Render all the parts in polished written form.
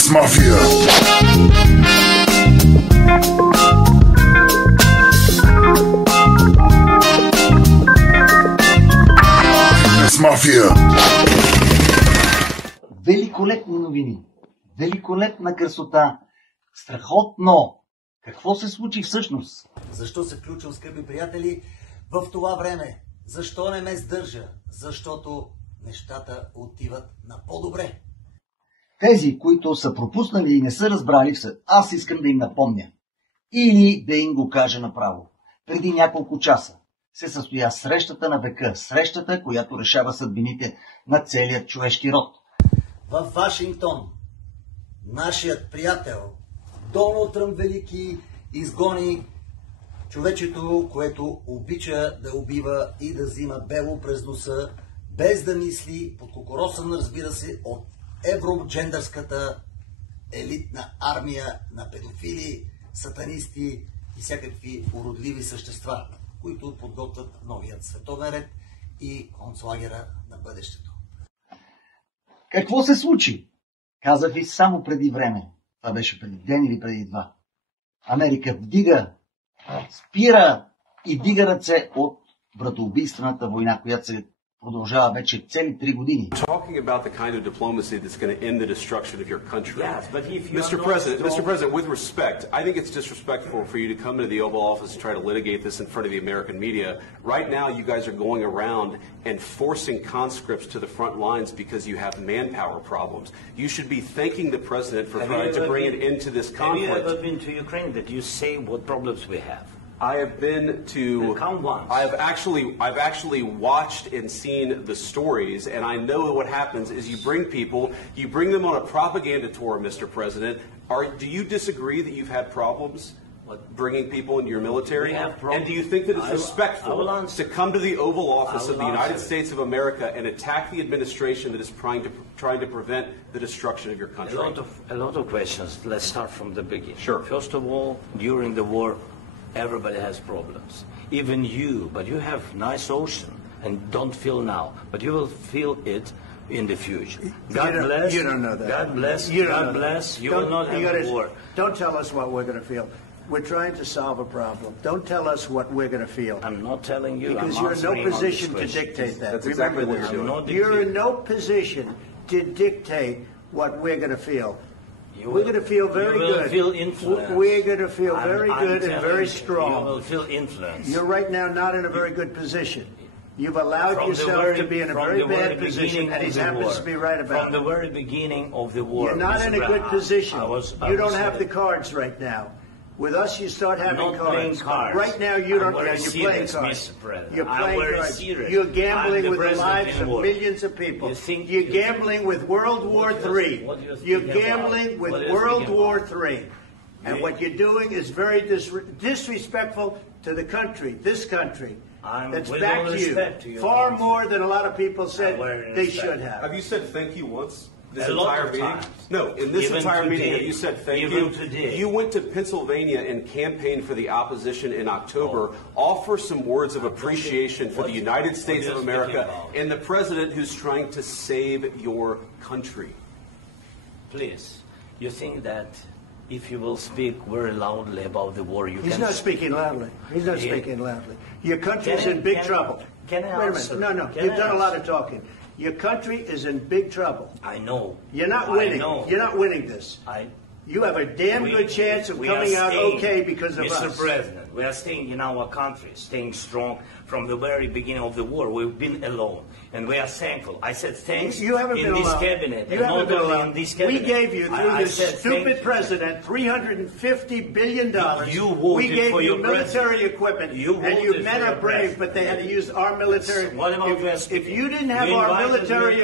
Fitness Mafia. Fitness Mafia. Великолепни новини. Великолепна красота. Страхотно. Какво се случи всъщност? Защо се включвам, скъпи приятели, в това време? Защо не ме сдържа? Защото нещата отиват на по-добре. Тези, които са пропуснали и не са разбрали, аз искам да им напомня. Или да им го кажа направо. Преди няколко часа се състоя срещата на века. Срещата, която решава съдбините на целият човешки род. В Вашингтон нашият приятел Доналд Тръмп Велики изгони човечето, което обича да убива и да взима бело през носа, без да мисли, под кокоросан, разбира се, от евроджендърската елитна армия на педофили, сатанисти и всякакви уродливи същества, които подготвят новият световен ред и концлагера на бъдещето. Какво се случи? Казах ви само преди време. Това беше преди ден или преди два. Америка спира и дига ръце от братоубийствената война, която се продължава вече цели 3 години. Talking about the kind of diplomacy that's going to end the destruction of your country. Yes, but if Mr. President, with respect, I think it's disrespectful for you to come into the Oval Office and try to litigate this in front of the American media. Right now, you guys are going around and forcing conscripts to the front lines because you have manpower problems. You should be thanking the President for trying to bring an end to this conflict. Have you ever been to Ukraine that you say what problems we have? I have been to. Come once. I've actually watched and seen the stories, and I know what happens is you bring them on a propaganda tour, Mr. President. Do you disagree that you've had problems bringing people into your military? And do you think that it's respectful to come to the Oval Office of the United States of America and attack the administration that is trying to prevent the destruction of your country? A lot of questions. Let's start from the beginning. Sure. First of all, during the war, everybody has problems. Even you, but you have nice ocean and don't feel now, but you will feel it in the future. God bless. You don't know that. God bless. God bless. You will not have war. Don't tell us what we're going to feel. We're trying to solve a problem. Don't tell us what we're going to feel. I'm not telling you. Because you're in no position to dictate that. That's exactly what you're doing. You're in no position to dictate what we're going to feel. We're going to feel very good. Feel influence. We're going to feel very good and very strong. You will feel influence. You're right now not in a very good position. You've allowed yourself to be in a very bad position, and he happens to be right about it. From the very beginning of the war. You're not in a good position. You don't have the cards right now. With us, you start having cards. Right now, you don't. You're playing cards. You're playing cards. You're gambling with the lives of millions of people. You're gambling with World War III. You're gambling with World War III. And what you're doing is very disrespectful to the country, this country, that's backed you far more than a lot of people said they should have. Have you said thank you once? This entire meeting? No, in this entire meeting, have you said thank you? You went to Pennsylvania and campaigned for the opposition in October. Offer some words of appreciation for the United States of America and the president who's trying to save your country. Please, you think that if you will speak very loudly about the war, you can... He's not speaking loudly. He's not speaking loudly. Your country is in big trouble. Can I answer? Wait a minute. No. You've done a lot of talking. Your country is in big trouble. I know. You're not winning. You're not winning this. You have a damn good chance of coming out okay because of us. Mr. President, we are staying in our country, staying strong from the very beginning of the war. We've been alone, and we are thankful. I said thanks you haven't in been this alone. cabinet. You haven't been alone. In this cabinet. We gave you, through your stupid president, $350 billion. We gave you military equipment, and you men are brave, but they had to use our military. If you didn't have our military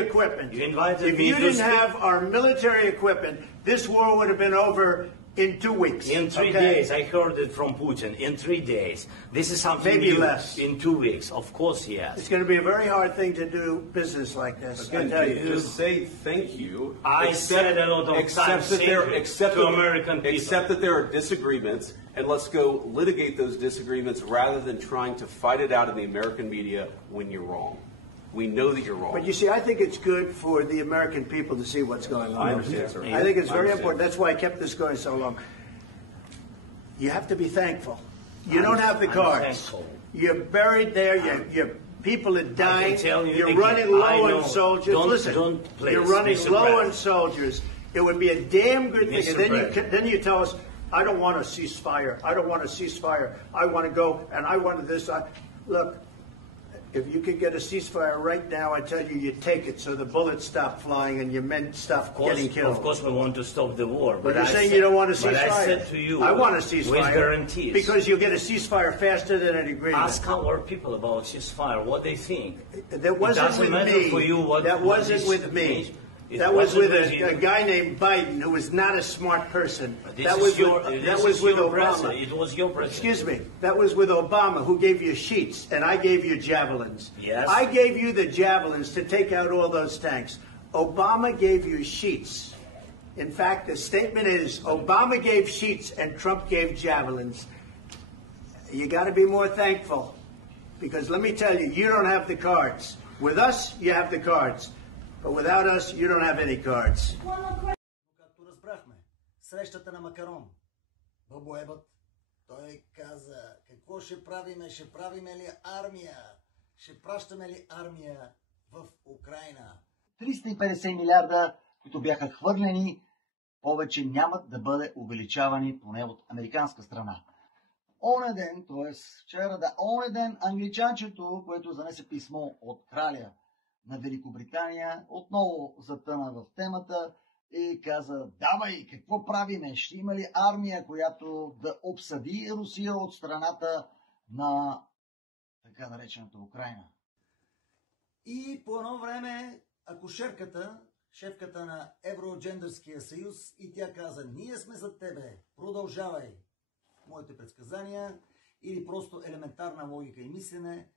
equipment, this war would have been over in 2 weeks. In 3 days. I heard it from Putin. In 3 days. This is something maybe new. Less. In 2 weeks. Of course, yes. It's going to be a very hard thing to do business like this. Again, just say thank you. I said a lot of times to American people. Accept that there are disagreements, and let's go litigate those disagreements rather than trying to fight it out in the American media when you're wrong. We know that you're wrong. But you see, I think it's good for the American people to see what's going on. I understand, sir. I think it's very important. That's why I kept this going so long. You have to be thankful. You don't have the cards. You're buried there. Your people are dying. You're running low on soldiers. Listen, you're running low on soldiers. It would be a damn good thing. And then you tell us, I don't want a ceasefire. I don't want a ceasefire. I want to go, and I want this. Look, if you could get a ceasefire right now, I tell you, you take it so the bullets stop flying and your men stop getting killed. Of course, we want to stop the war. But you're saying you don't want a ceasefire. But I said to you, I want a ceasefire. With guarantees. Because you'll get a ceasefire faster than an agreement. Ask our people about ceasefire, what they think. That wasn't with me. For you that wasn't with me. That was with a guy named Biden, who was not a smart person. That was with Obama. It was your president. Excuse me. That was with Obama, who gave you sheets, and I gave you javelins. Yes. I gave you the javelins to take out all those tanks. Obama gave you sheets. In fact, the statement is Obama gave sheets and Trump gave javelins. You got to be more thankful, because let me tell you, you don't have the cards. With us, you have the cards. But without us, you don't have any cards. Както разбрахме, срещата на Макарон, Бъбоебът, той каза, какво ще правиме? Ще правиме ли армия? Ще пращаме ли армия в Украйна? 350 милиарда, които бяха хвърлени, повече нямат да бъде увеличавани поне от американска страна. Оня ден, т.е. вчера, оня ден, англичанчето, което занесе писмо от краля на Великобритания, отново затъна в темата и каза, давай, какво правиме? Ще има ли армия, която да обсъди Русия от страната на така наречената Украйна? И по едно време акушерката, шефката на Евроджендърския съюз, и тя каза, ние сме за тебе, продължавай. Моите предсказания или просто елементарна логика и мислене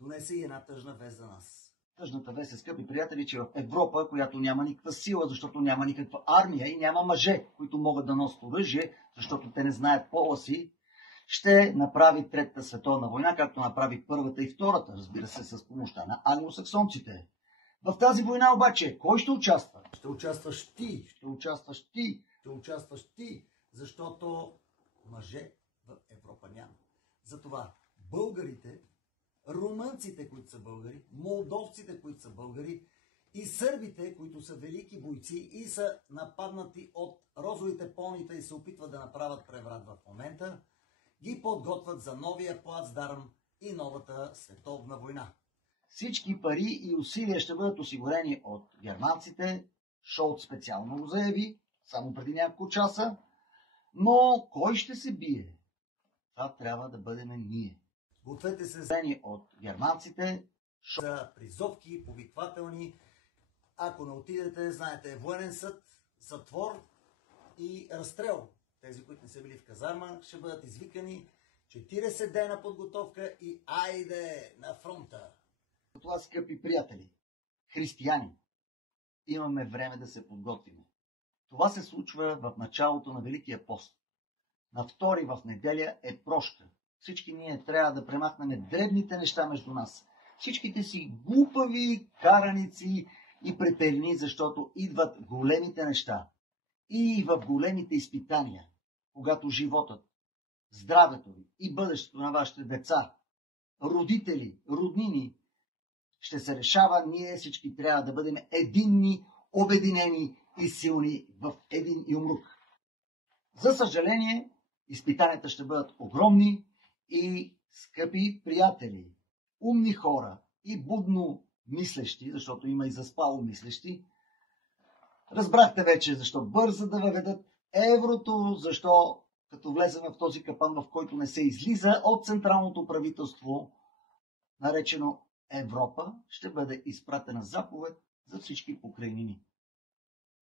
донесе и една тъжна вест за нас. Тъжната вест е, скъпи приятели, че в Европа, която няма никаква сила, защото няма никаква армия и няма мъже, които могат да носят оръжие, защото те не знаят пола си, ще направи Третата световна война, както направи Първата и Втората, разбира се, с помощта на англосаксонците. В тази война обаче, кой ще участва? Ще участваш ти, ще участваш ти, ще участваш ти, защото мъже в Европа няма. Затова българите, румънците, които са българи, молдовците, които са българи, и сърбите, които са велики бойци и са нападнати от розовите понита и се опитват да направят преврат в момента, ги подготвят за новия плацдарм и новата световна война. Всички пари и усилия ще бъдат осигурени от германците, Шолц специално го заяви, само преди няколко часа, но кой ще се бие? Това трябва да бъдем ние. Гответе се зени от германците за призовки, повиквателни. Ако не отидете, знаете, военен съд, затвор и разстрел. Тези, които не са били в казарма, ще бъдат извикани 40 дена подготовка и айде на фронта. Това, скъпи приятели, християни, имаме време да се подготвим. Това се случва в началото на Великия пост. На втори в неделя е прошка. Всички ние трябва да премахнем дребните неща между нас. Всичките си глупави караници и претелни, защото идват големите неща. И в големите изпитания, когато животът, здравето ви и бъдещето на вашите деца, родители, роднини, ще се решава, ние всички трябва да бъдем единни, обединени и силни в един юмрук. За съжаление, изпитанията ще бъдат огромни и, скъпи приятели, умни хора и будно мислещи, защото има и заспало мислещи, разбрахте вече защо бърза да въведат еврото, защо като влезем в този капан, в който не се излиза от централното правителство, наречено Европа, ще бъде изпратена заповед за всички покрайнини.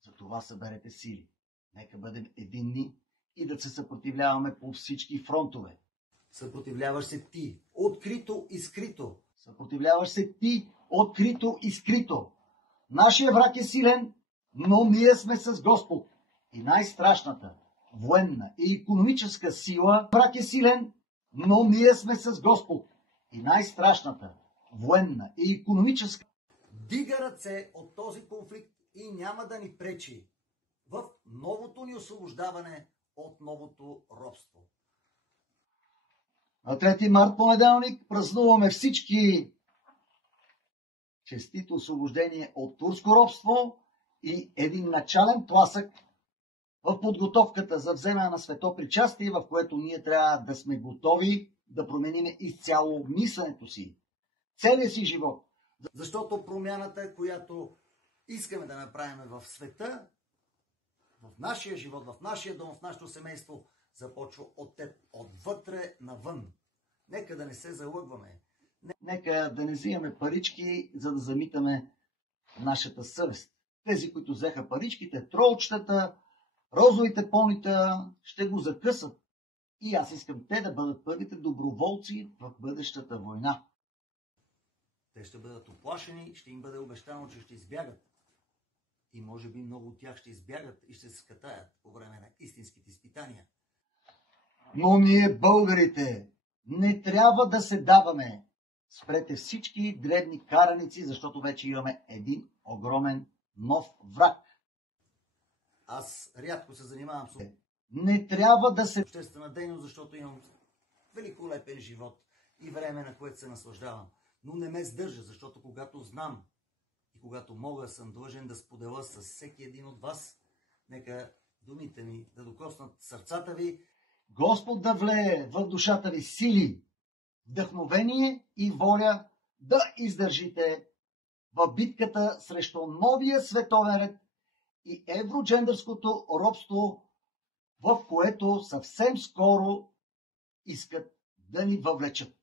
Затова съберете сили. Нека бъдем единни и да се съпротивляваме по всички фронтове. Съпротивляваш се ти, открито и скрито. Съпротивляваш се ти, открито и скрито. Нашия враг е силен, но ние сме с Господ. И най-страшната военна и икономическа сила, враг е силен, но ние сме с Господ. И най-страшната военна и икономическа, дига ръце от този конфликт и няма да ни пречи в новото ни освобождаване от новото робство. На 3 март, понеделник, празнуваме всички честито освобождение от турско робство и един начален тласък в подготовката за вземане на светопричастие, в което ние трябва да сме готови да променим изцяло мисленето си, целия си живот. Защото промяната, която искаме да направим в света, в нашия живот, в нашия дом, в нашето семейство, започва от теб, отвътре навън. Нека да не се залъгваме. Нека да не взимаме парички, за да замитаме нашата съвест. Тези, които взеха паричките, тролчетата, розовите понита, ще го закъсат. И аз искам те да бъдат първите доброволци в бъдещата война. Те ще бъдат оплашени, ще им бъде обещано, че ще избягат. И може би много от тях ще избягат и ще се скатаят по време на истинските изпитания. Но ние, българите, не трябва да се даваме. Спрете всички дребни караници, защото вече имаме един огромен нов враг. Аз рядко се занимавам с... Не трябва да се... обществена дейност, защото имам великолепен живот и време, на което се наслаждавам. Но не ме сдържа, защото когато знам и когато мога, съм длъжен да споделя с всеки един от вас, нека думите ми да докоснат сърцата ви. Господ да влее в душата ви сили, вдъхновение и воля да издържите в битката срещу новия световен ред и евроджендърското робство, в което съвсем скоро искат да ни въвлечат.